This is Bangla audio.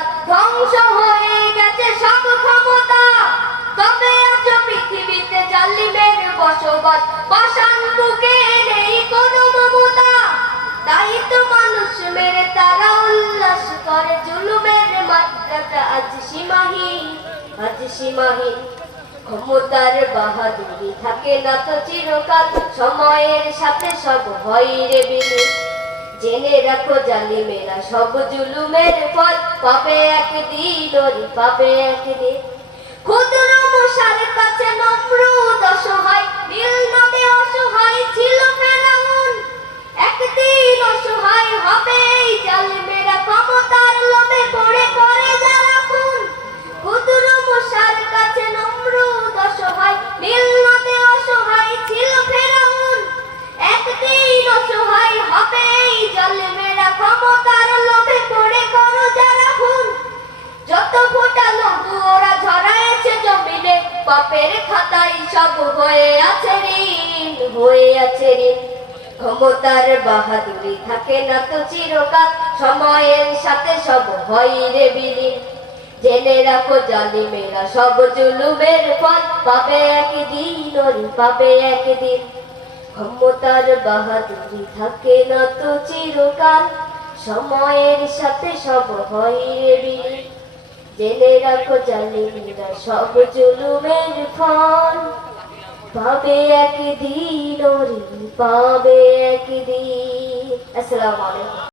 চিরকাল ধ্বংস হয়ে গেছে সব ক্ষমতা, তবে আজ পৃথিবীতে জালিমের বসবাস, পাষাণ বুকে নেই কোনো মমতা। তাই তো মানুষ মেরে তারা উল্লাস করে, জুলুমের মাত্রাটা আজ সীমাহীন, আজ সীমাহীন। ক্ষমতার বাহাদুরি থাকে না তো চিরকাল, সময়ের সাথে সব হয় রে বিলীন। জেনে রাখো জালিমেরা সব জুলুমের ফল, পাবে একদিন ওরে পাবে একদিন। ক্ষুদ্র মশার কাছে নমরুদ অসহায়, নীল নদে অসহায় ছিল ফেরাউন। একদিন অসহায় হবে এই জালিমেরা, ক্ষমতার লোভে পড়ে করে যারা খুন। ক্ষুদ্র মশার কাছে নমরুদ অসহায়, নীল নদে অসহায় ছিল ফেরাউন। একদিন অসহায় হবে এই জালিমেরা, ক্ষমতার লোভে পড়ে করো যারা খুন। যত ফোঁটা লহু ওরা ঝরায়েছে জমিনে, পাপের খাতায় সব হয়ে আছে ঋণ, হয়ে আছে ঋণ। ক্ষমতার বাহাদুরি থাকে না তো চিরকাল, সময়ের সাথে সব হয় রে বিলীন। জেনে রাখো জালিমেরা সব জুলুমের ফল, পাবে একদিন ওরে পাবে একদিন। ক্ষমতার বাহাদুরি থাকে না তো চিরকাল, সময়ের সাথে সব হয় রে বিলীন। জেনে রাখো জালিমেরা সব জুলুমের ফল, পাবে একদিন ওরে পাবে একদিন। আসসালামু আলাইকুম।